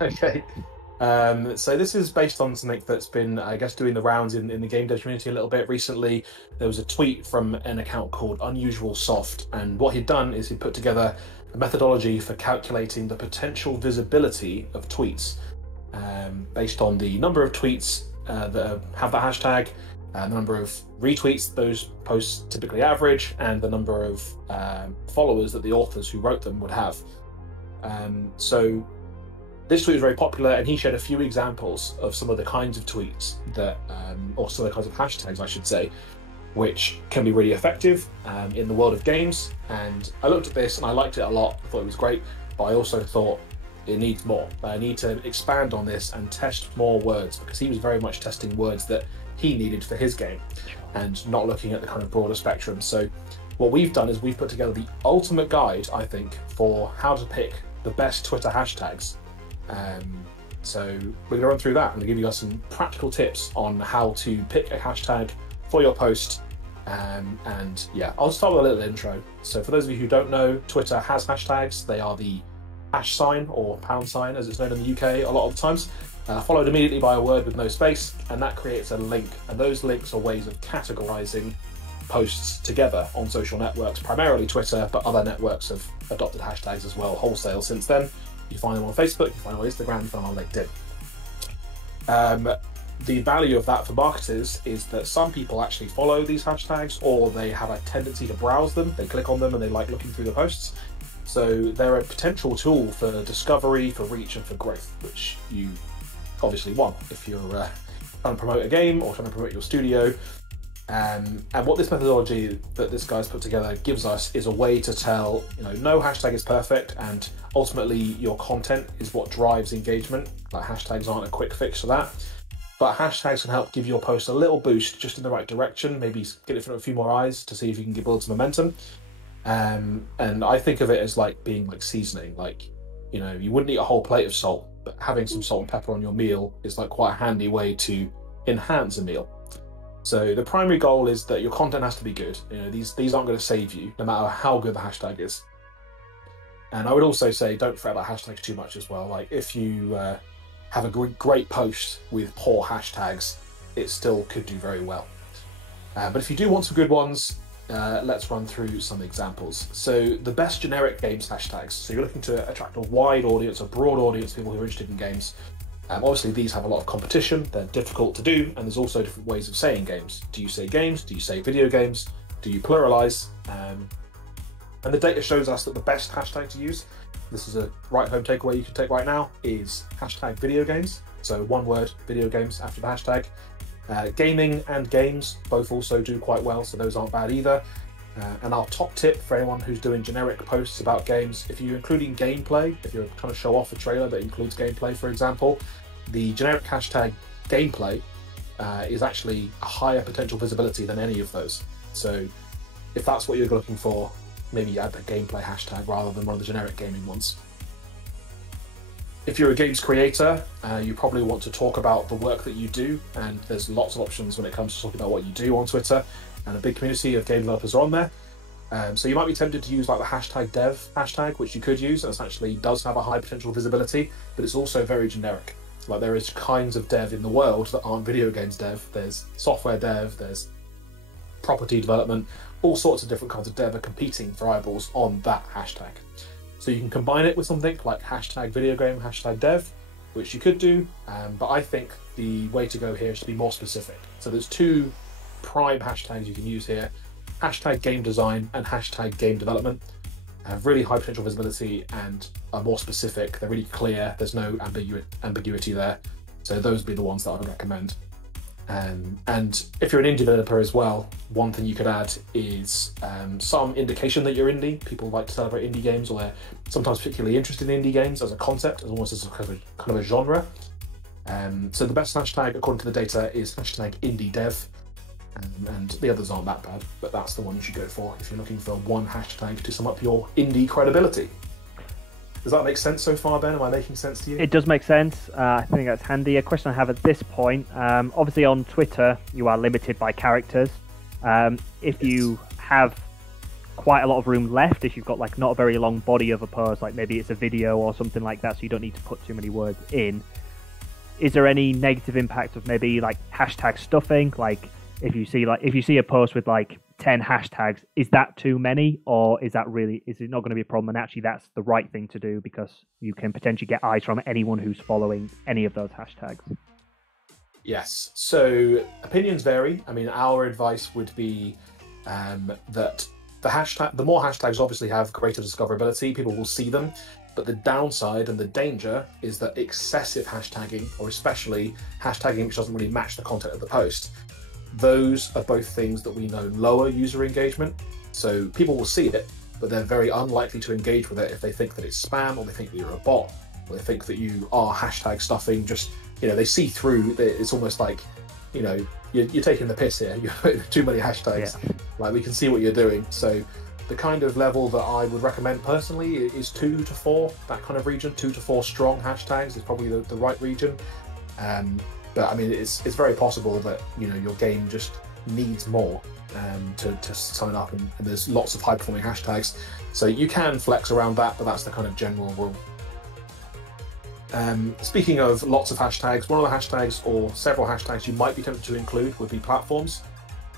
Okay. So this is based on something that's been, I guess, doing the rounds in the game dev community a little bit recently. There was a tweet from an account called Unusual Soft, and what he'd done is he put together a methodology for calculating the potential visibility of tweets based on the number of tweets that have that hashtag, the number of retweets those posts typically average, and the number of followers that the authors who wrote them would have. So this tweet was very popular, and he shared a few examples of some of the kinds of tweets that, or some of the kinds of hashtags, I should say, which can be really effective in the world of games. And I looked at this and I liked it a lot. I thought it was great, but I also thought it needs more. I need to expand on this and test more words, because he was very much testing words that he needed for his game and not looking at the kind of broader spectrum. So what we've done is we've put together the ultimate guide, I think, for how to pick the best Twitter hashtags. So we're going to run through that and give you guys some practical tips on how to pick a hashtag for your post. And yeah, I'll start with a little intro. So for those of you who don't know, Twitter has hashtags. They are the hash sign, or pound sign as it's known in the UK a lot of the times, followed immediately by a word with no space, and that creates a link. And those links are ways of categorizing posts together on social networks, primarily Twitter, but other networks have adopted hashtags as well wholesale since then. You find them on Facebook, you find them on Instagram, you find them on LinkedIn. The value of that for marketers is that some people actually follow these hashtags, or they have a tendency to browse them. They click on them and they like looking through the posts. So they're a potential tool for discovery, for reach, and for growth, which you obviously want if you're trying to promote a game or trying to promote your studio. And what this methodology that this guy's put together gives us is a way to tell, no hashtag is perfect, and ultimately your content is what drives engagement. Like, hashtags aren't a quick fix for that, but hashtags can help give your post a little boost just in the right direction, maybe get it in front of a few more eyes to see if you can build some momentum. And I think of it as like being like seasoning. Like, you wouldn't eat a whole plate of salt, but having some salt and pepper on your meal is like quite a handy way to enhance a meal. So the primary goal is that your content has to be good. These aren't going to save you, no matter how good the hashtag is. And I would also say don't fret about hashtags too much as well. Like, if you have a great post with poor hashtags, it still could do very well. But if you do want some good ones, let's run through some examples. So the best generic games hashtags. So you're looking to attract a wide audience, a broad audience, people who are interested in games. Obviously, these have a lot of competition. They're difficult to do, and there's also different ways of saying games. Do you say games? Do you say video games? Do you pluralize? And the data shows us that the best hashtag to use, this is a right home takeaway you can take right now, is hashtag video games. So one word, video games, after the hashtag. Gaming and games both also do quite well, so those aren't bad either. And our top tip for anyone who's doing generic posts about games, if you're including gameplay, if you're trying to show off a trailer that includes gameplay, for example, the generic hashtag gameplay is actually a higher potential visibility than any of those. So if that's what you're looking for, maybe add the gameplay hashtag rather than one of the generic gaming ones. If you're a games creator, you probably want to talk about the work that you do, and there's lots of options when it comes to talking about what you do on Twitter, and a big community of game developers are on there. So you might be tempted to use like the hashtag dev hashtag, which you could use, and it actually does have a high potential visibility, but it's also very generic. Like, there is kinds of dev in the world that aren't video games dev. There's software dev, there's property development, all sorts of different kinds of dev are competing for eyeballs on that hashtag. So you can combine it with something like hashtag video game, hashtag dev, which you could do, but I think the way to go here is to be more specific. So there's two prime hashtags you can use here: hashtag game design and hashtag game development. Have really high potential visibility and are more specific. They're really clear. There's no ambiguity there. So those would be the ones that I would recommend. And if you're an indie developer as well, one thing you could add is some indication that you're indie. People like to celebrate indie games, or they're sometimes particularly interested in indie games as a concept, as almost as a kind of a genre. So the best hashtag, according to the data, is hashtag indie dev. And the others aren't that bad, but that's the one you should go for if you're looking for one hashtag to sum up your indie credibility. Does that make sense so far, Ben? Am I making sense to you? It does make sense. I think that's handy. A question I have at this point, obviously on Twitter, you are limited by characters. If you have quite a lot of room left if you've got like not a very long body of a post, like maybe it's a video or something like that, so you don't need to put too many words in. Is there any negative impact of maybe like hashtag stuffing? Like if you see a post with like 10 hashtags, is that too many, or is it not going to be a problem? And actually, that's the right thing to do because you can potentially get eyes from anyone who's following any of those hashtags. Yes. So opinions vary. I mean, our advice would be that the more hashtags obviously have greater discoverability, people will see them. But the downside and the danger is that excessive hashtagging, or especially hashtagging which doesn't really match the content of the post, those are both things that we know lower user engagement. So people will see it, but they're very unlikely to engage with it if they think that it's spam, or they think that you're a bot, or they think that you are hashtag stuffing. Just, they see through. It's almost like, you're taking the piss here. You're putting too many hashtags. Yeah. Like, we can see what you're doing. So the kind of level that I would recommend personally is 2 to 4, that kind of region. 2 to 4 strong hashtags is probably the right region. But I mean, it's very possible that your game just needs more to sign up, and there's lots of high-performing hashtags. So you can flex around that, but that's the kind of general rule. Speaking of lots of hashtags, one of the hashtags or several hashtags you might be tempted to include would be platforms.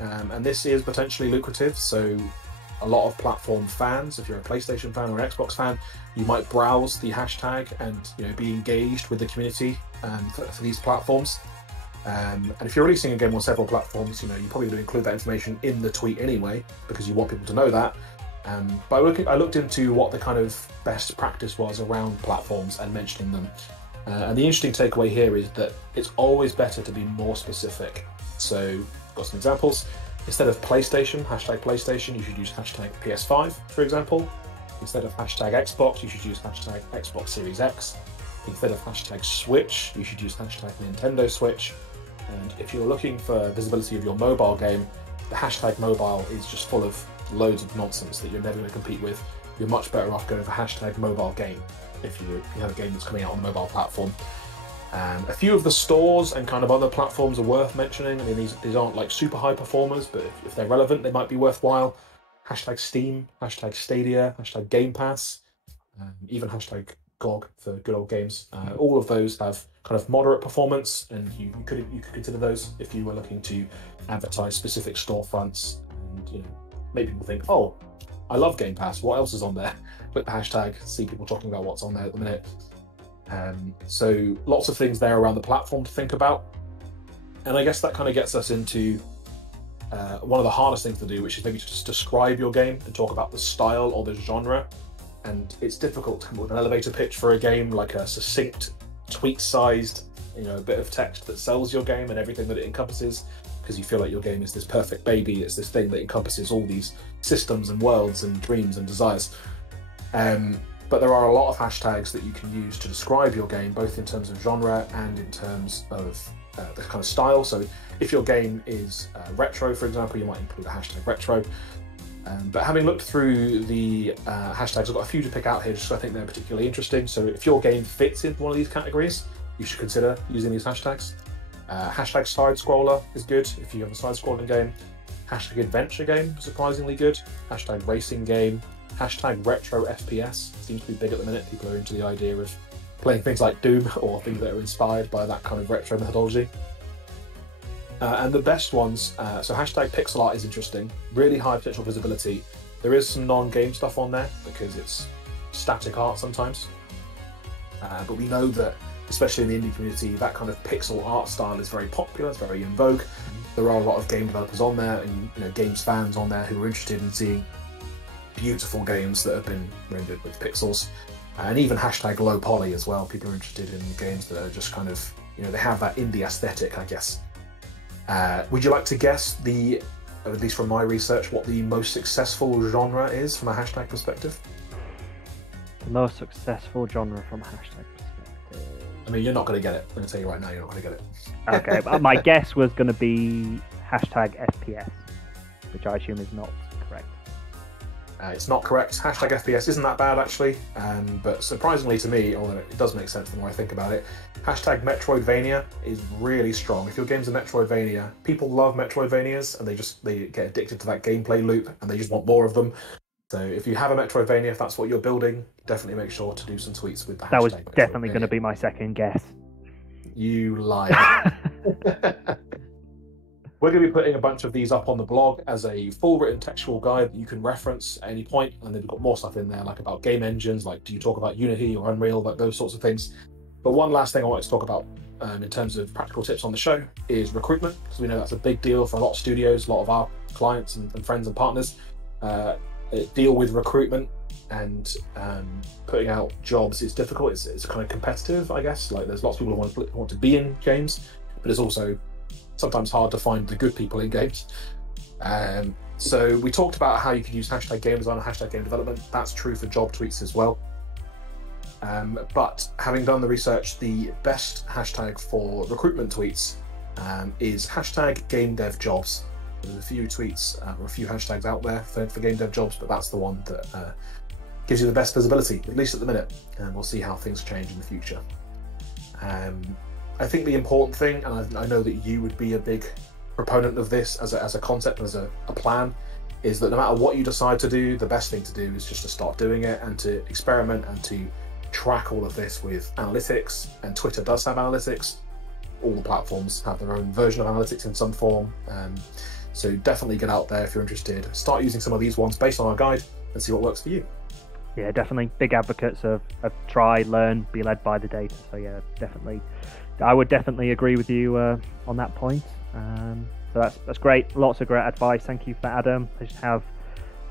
And this is potentially lucrative. So a lot of platform fans, if you're a PlayStation fan or an Xbox fan, you might browse the hashtag and be engaged with the community for these platforms. And if you're releasing a game on several platforms, you're probably going to include that information in the tweet anyway, because you want people to know that. But I looked into what the kind of best practice was around platforms and mentioning them. And the interesting takeaway here is that it's always better to be more specific. So I've got some examples. Instead of PlayStation, hashtag PlayStation, you should use hashtag PS5, for example. Instead of hashtag Xbox, you should use hashtag Xbox Series X. Instead of hashtag Switch, you should use hashtag Nintendo Switch. And if you're looking for visibility of your mobile game, the hashtag mobile is just full of loads of nonsense that you're never going to compete with. You're much better off going for hashtag mobile game if you have a game that's coming out on the mobile platform. A few of the stores and kind of other platforms are worth mentioning. I mean, these aren't like super high performers, but if they're relevant, they might be worthwhile. Hashtag Steam, hashtag Stadia, hashtag Game Pass, even hashtag GOG for good old games. All of those have kind of moderate performance, and you could consider those if you were looking to advertise specific storefronts and make people think, oh, I love Game Pass, what else is on there? Click the hashtag, see people talking about what's on there at the minute. So lots of things there around the platform to think about. And I guess that kind of gets us into one of the hardest things to do, which is maybe to just describe your game and talk about the style or the genre. And it's difficult to come up with an elevator pitch for a game, like a succinct, tweet-sized, a bit of text that sells your game and everything that it encompasses, because you feel like your game is this perfect baby. It's this thing that encompasses all these systems and worlds and dreams and desires. But there are a lot of hashtags that you can use to describe your game, both in terms of genre and in terms of the kind of style. So if your game is retro, for example, you might include a hashtag retro. But having looked through the hashtags, I've got a few to pick out here just because I think they're particularly interesting. So if your game fits into one of these categories, you should consider using these hashtags. Hashtag side scroller is good if you have a side scrolling game. Hashtag adventure game, surprisingly good. Hashtag racing game. Hashtag retro FPS seems to be big at the minute. People are into the idea of playing things like Doom or things that are inspired by that kind of retro methodology. And the best ones, so hashtag pixel art is interesting, really high potential visibility. There is some non-game stuff on there because it's static art sometimes. But we know that, especially in the indie community, that kind of pixel art style is very popular, it's very in vogue. There are a lot of game developers on there and games fans on there who are interested in seeing beautiful games that have been rendered with pixels. And even hashtag low poly as well. People are interested in games that are just kind of, they have that indie aesthetic, I guess. Would you like to guess at least from my research, what the most successful genre is from a hashtag perspective? The most successful genre from a hashtag perspective. I mean, you're not going to get it. I'm going to tell you right now, you're not going to get it. Okay, but my guess was going to be hashtag FPS, which I assume is not correct. It's not correct. Hashtag FPS isn't that bad, actually. But surprisingly to me, although it does make sense the more I think about it, hashtag Metroidvania is really strong. If your game's a Metroidvania, people love Metroidvanias and they get addicted to that gameplay loop and they just want more of them. So if you have a Metroidvania, if that's what you're building, definitely make sure to do some tweets with the hashtag. That was definitely going to be my second guess. You liar. We're going to be putting a bunch of these up on the blog as a full written textual guide that you can reference at any point. And then we've got more stuff in there, like about game engines, like do you talk about Unity or Unreal, like those sorts of things. But one last thing I wanted to talk about in terms of practical tips on the show is recruitment, because we know that's a big deal for a lot of studios, a lot of our clients and friends and partners. Deal with recruitment and putting out jobs is difficult. It's kind of competitive, I guess. Like there's lots of people who want to be in games, but it's also sometimes hard to find the good people in games. So we talked about how you could use hashtag game design and hashtag game development. That's true for job tweets as well. But having done the research, the best hashtag for recruitment tweets is hashtag game dev jobs. There's a few tweets or a few hashtags out there for game dev jobs, but that's the one that gives you the best visibility, at least at the minute. And we'll see how things change in the future. I think the important thing, and I know that you would be a big proponent of this as a concept, as a plan, is that no matter what you decide to do, the best thing to do is just to start doing it and to experiment and to track all of this with analytics. And Twitter does have analytics. All the platforms have their own version of analytics in some form. So definitely get out there if you're interested. Start using some of these ones based on our guide and see what works for you. Yeah, definitely big advocates of try, learn, be led by the data. So yeah, definitely, I would definitely agree with you on that point. So that's great. Lots of great advice. Thank you for that, Adam. I just have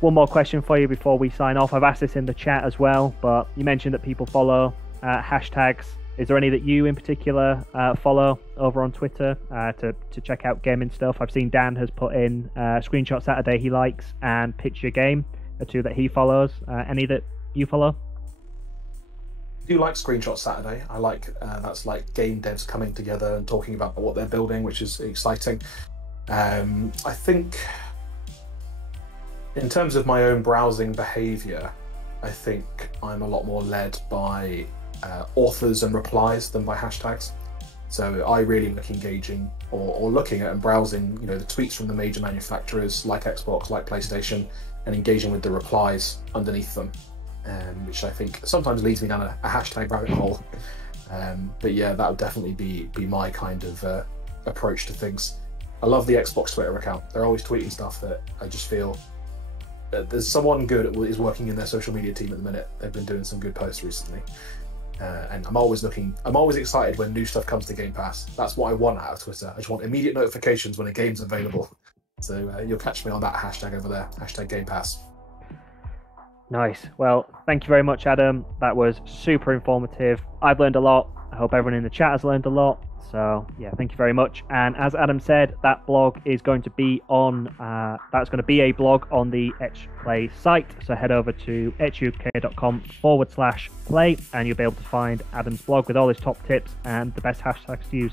one more question for you before we sign off. I've asked this in the chat as well, but you mentioned that people follow hashtags. Is there any that you in particular follow over on Twitter to check out gaming stuff? I've seen Dan has put in Screenshot Saturday he likes and Pitch Your Game, the two that he follows. Any that you follow? I do like Screenshot Saturday. I like that's like game devs coming together and talking about what they're building, which is exciting. I think in terms of my own browsing behavior, I think I'm a lot more led by authors and replies than by hashtags. So I really look engaging or looking at and browsing, the tweets from the major manufacturers like Xbox, like PlayStation, and engaging with the replies underneath them, which I think sometimes leads me down a hashtag rabbit hole. But yeah, that would definitely be my kind of approach to things. I love the Xbox Twitter account. They're always tweeting stuff that I just feel that there's someone good is working in their social media team at the minute. They've been doing some good posts recently. And I'm always excited when new stuff comes to Game Pass. That's what I want out of Twitter. I just want immediate notifications when a game's available. So you'll catch me on that hashtag over there, hashtag Game Pass. Nice. Well, thank you very much, Adam. That was super informative. I've learned a lot. I hope everyone in the chat has learned a lot. So yeah, thank you very much. And as Adam said, that blog is going to be on, that's going to be a blog on the EtchPlay site. So head over to etchuk.com/play and you'll be able to find Adam's blog with all his top tips and the best hashtags to use